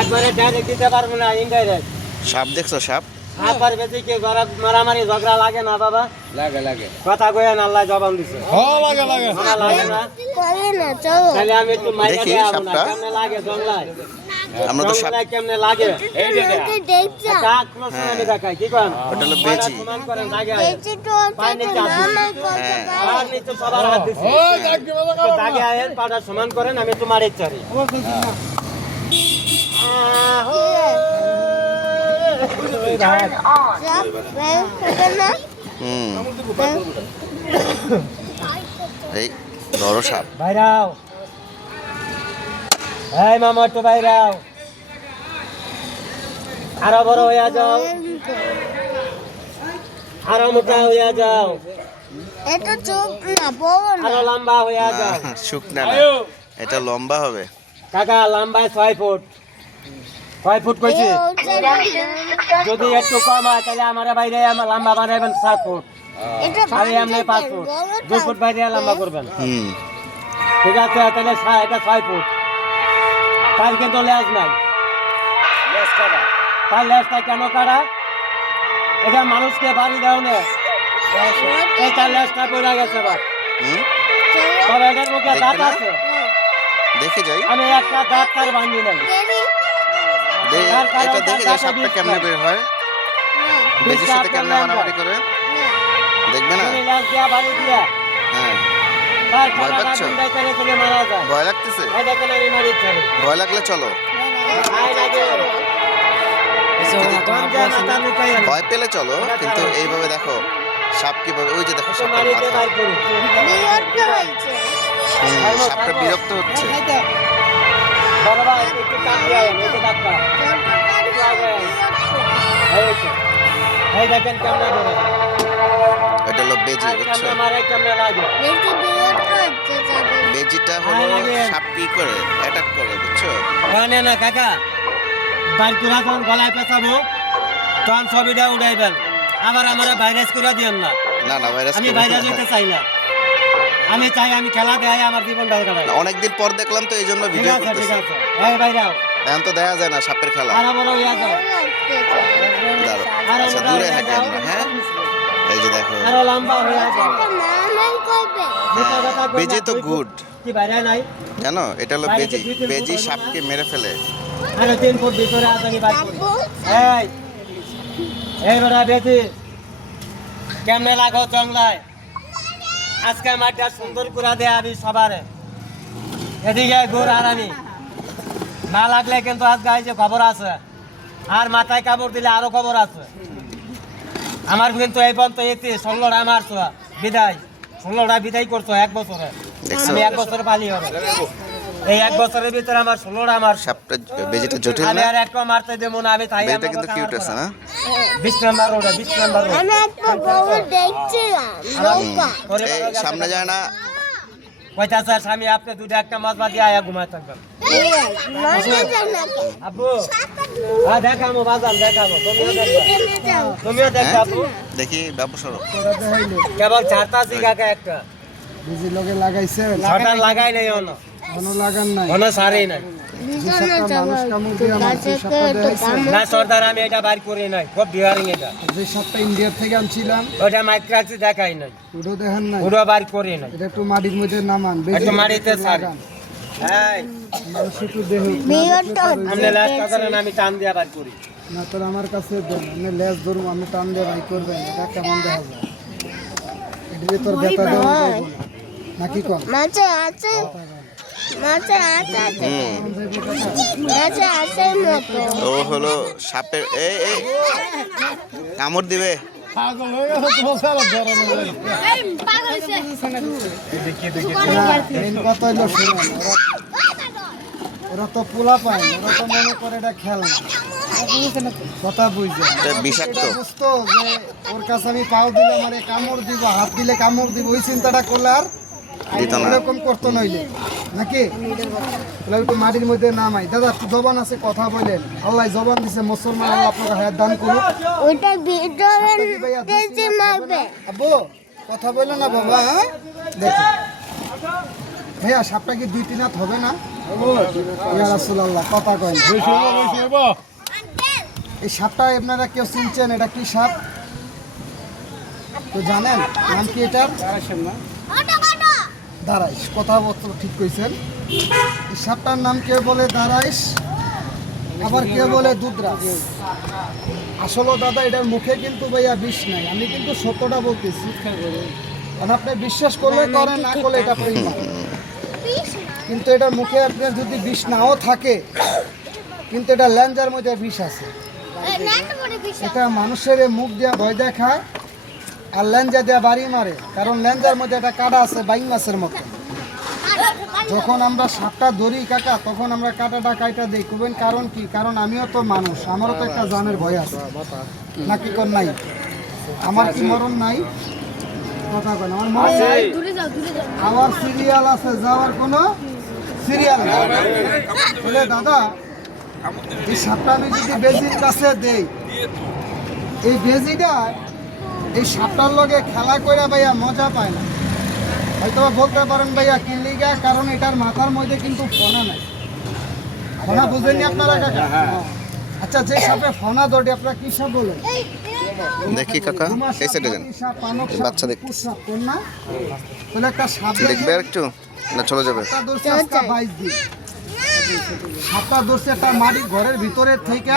একবারে ডাইরেক্ট দিতে পারবো না, ইনডাইরেক্ট। সাপ দেখছো সাপ? সাপ পারবে যে কি মারামারি ঝগড়া লাগে না বাবা? লাগে লাগে। কথা কয়ে না, আল্লাহ জবান দিছে। লাগে লাগে। আমার লাগে না, তাহলে আমি একটু মাইকা দেখি দিয়ে সাপটা। কেমনে লাগে জংলায়? আমরা তো সাপ, জংলায় কেমনে লাগে? এই যে কাক কোনো সময় আমি দেখাই, কি করেন? ওটা হলো বেজি। সমান করেন, জাগে আয়। পায়ের নিচে হাত দিন। হ্যাঁ পায়ের নিচে সবার হাত দিছি। জাগে আয়েন, পাটা সমান করেন, আমি একটু মারি চারি। হুম এই বড় সাপ। বাইরাও, এই মামা একটু বাইরাও, আরো বড় হইয়া যাও, আরো মোটা হইয়া যাও, এটা চোখ না বড় না আরো লম্বা হইয়া যাও। না, শুকনা না, এটা লম্বা হবে। কাকা লম্বায় 6 ফুট, 6 ফুট কইছি। যদি একটু কম হয় তাহলে আমার বাইরে আমার লম্বা বানাইবেন 7 ফুট, এটা সাড়ে এমনি 5 ফুট, 2 ফুট বাইরে লম্বা করবেন। হুম ঠিক আছে, তাহলে এটা 6 ফুট। তার কিন্তু লেজ নাই, তার লেজটা কেন কাটা? এটা মানুষকে বাড়ি দেও না, এই তার লেজটা পড়ে গেছে বা, হুম তবে এটার মুখে দাঁত দেখবে না? আছে, দেখে যাই। আমি একটা দাঁত তার ভাঙি নাই। এটা দেখে যাই সাপটা কেমনে বের হয়, বেজির সাথে কেমনে মারামারি করে, দেখবে না? তুমি লেজ দিয়া বাড়ি দিয়া হ্যাঁ তার ভয় খাবার পাচ্ছো? গুন্ডায় চলে চলে মারা যায়। ভয় লাগতেছে? এই দেখেন আমি মারি ছাড়ি। ভয় লাগলে চলো। আয় লাগে। কম যায় না, তার লুকাই আনো। ভয় পেলে চলো, কিন্তু এইভাবে দেখো সাপ কিভাবে, ওই যে দেখো সাপের মারিতে মাথা। বাইর করি। বিরক্ত হয়েছে সাপটা বিরক্ত হচ্ছে। বড় ভাই, একটু টান দিয়ে আয়, এই যে ডাক্তার। এই তো। এই দেখেন কেমনে ধরে। এটা হলো বেজি, আর বুঝছো? কেমনে মারে, কেমনে লাগে। বেশি বিরক্ত হচ্ছে যাবে বেজিটা হলো সাপ কি করে অ্যাটাক করে, বুঝছো? ওখানে না কাকা, বাইর করে যখন গলায় পেঁচাবো তখন ছবিটা উড়াইবেন। আবার আমার ভাইরাস করে দিয়েন না, না না ভাইরাস আমি ভাইরাস হইতে চাই না। আমি চাই আমি খেলা দেয় আমার জীবনটা কাটাই। অনেকদিন পর দেখলাম তো এই জন্য ঠিক ভিডিও আছে, ঠিক করতেছি। আছে। এই ভাইরাও, এখন তো দেখা যায় না সাপের খেলা। আরো বড় হইয়া যাও, দাঁড়ো, আরো আচ্ছা মোটা দূরে হইয়া থাকি যাও, আমরা। হ্যাঁ এই যে দেখো, আরো লম্বা হইয়া যাও। মারামারি করবে দুটো কথা কইলা, বেজি তো দুই ফুট। গুড, কি বাইরে নাই, জানো? এটা হলো বেজি। বেজি সাপকে মেরে ফেলে। আরো 3 ফুট ভিতরে আজ আমি বাইর করি। আপু এই এই বড়া বেজি কেমনে লাগো জংলায়? আজকে মাঠটা সুন্দর করে দেয়া আমি সবারে। এদিকে গোর হারানি না লাগলে কিন্তু আজকে এই যে খবর আছে, আর মাথায় কাপড় দিলে আরো খবর আছে। আমার কিন্তু এই পর্যন্ত এতে 16টা আমার বিদায়, 16টা বিদায় করছো 1 বছরে। দেখছো? আমি 1 বছরে পালি হবে, এই 1 বছরের ভিতরে আমার 16টা আমার। সাপটা বেজিটা জটিল আমি না? আর একটা মারতে দেবো না, আমি তাই বেজিটা কিন্তু কিউট আছে না? 20 নাম্বার রোড, 20 নাম্বার রোড। আমি একটা বড় দেখছিলাম নৌকা এই সামনে যায় না। কয়টা স্যার স্বামী আপনি দুটো একটা মাছ বাজি আয়া ঘুমায় থাকবেন। নৌকা জানাকে আব্বু হ্যাঁ দেখাবো, বাজান দেখাবো, তুমিও দেখবা, তুমিও দেখবা আব্বু। দেখি বাবু সরো। কেবল ছাড়তাছি কাকা একটা বিজি লগে লাগাইছে ছটা লাগাই নাই অন্য, কোনো লাগান নাই অন্য সারেই নাই। বিছানা মানুষ কামড় দিয়ে আমার যে সাপটা দেখাইছে, না সর্দার আমি এটা বাইর করি নাই, খুব বিহারিং এটা। যে সাপটা ইন্ডিয়ার থেকে আনছিলাম ওটা মাইক্রাক্সি দেখাই নাই, ওটাও দেখেন নাই। পুরো বাইর করি নাই। এটা একটু মাটির মধ্যে নামান, একটু মাটিতে ছাড়। লাগান এই মানুষ একটু দেহ বিরক্ত আপনি লাস্ট করেন, আমি টান দিয়া বাইর করি। না তোর আমার কাছে দেন, আপনি লেজ ধরুন, আমি টান দিয়ে ভাই করবেন, এটা কেমন দেখা যায়? এটা তোর বেতা দেওয়া যাবে না। নাকি কম মাছে আছে মাছে আছে মাছে আছে মতো ও হলো সাপের এই এই কামড় দিবে। মেন কথা হইলো শুনুন, ওরা তো পোলা পায় না, ওরা তো মনে করে এটা খেলনা, কথা বুঝছে। এটা বিষাক্ত। বুঝতো যে ওর কাছে আমি পাও দিলে আমার কামড় দিব, হাত দিলে কামড় দিব, ওই চিন্তাটা করলে আর দিত না। এরকম করতো নইলে নাকি। তাহলে একটু মাটির মধ্যে নামাই। দাদা একটু জবান আছে, কথা বলেন। আল্লাহ জবান দিছে, মুসলমান, আল্লাহ আপনাকে হায়াত দান করুক। ওইটা ভিতরে তেজি মারবে আব্বু কথা বললো না বাবা, হ্যাঁ দেখো ভাইয়া সাপটা কি 2-3 হাত হবে না? ইয়া রাসূলুল্লাহ কথা কয় এই সাপটা আপনারা কেউ চিনছেন এটা কি সাপ তো জানেন নাম কি এটার দাঁড়াইশ কথাবার্তা ঠিক কইছেন এই সাপটার নাম কেউ বলে দাঁড়াইশ আবার কেউ বলে দুধরাজ আসলে দাদা এটার মুখে কিন্তু ভাইয়া বিষ নাই আমি কিন্তু সত্যটা বলতেছি কারণ আপনি বিশ্বাস করলে করেন না করলে এটা প্রেমা কিন্তু এটার মুখে আপনার যদি বিষ নাও থাকে কিন্তু এটা ল্যাঞ্জার মধ্যে বিষ আছে এটা মানুষের মুখ দিয়া ভয় দেখায় আর ল্যাঞ্জা দিয়া বাড়ি মারে কারণ ল্যাঞ্জার মধ্যে একটা কাঁটা আছে বাইং মাছের মতো যখন আমরা সাপটা ধরি কাকা তখন আমরা কাঁটাটা কাইটা দিই কবেন কারণ কি কারণ আমিও তো মানুষ আমারও তো একটা জানের ভয় আছে নাকি কোন নাই আমার কি মরণ নাই কথা বলেন আমার মরণ নাই আমার সিরিয়াল আছে যাওয়ার কোনো সিরিয়াল নাই বলে দাদা এই সাপটা আমি যদি বেজির কাছে দেই এই বেজিটা এই সাপটার লগে খেলা করে ভাইয়া মজা পায় না হয়তো বলতে পারেন ভাইয়া কি লিগা কারণ এটার মাথার মধ্যে কিন্তু ফনা নাই ফনা বুঝেননি আপনারা কাকা আচ্ছা যে সাপে ফনা ধরে আপনারা কি সাপ বলেন দেখি কাকা এই সাইডে যান এই বাচ্চা দেখ সাপ কোন না তাহলে একটা সাপ দেখবে আর একটু না চলে যাবে একটা দোষে আজকে 22 দিন সাপটা দোষে একটা মাটি ঘরের ভিতরে থেকে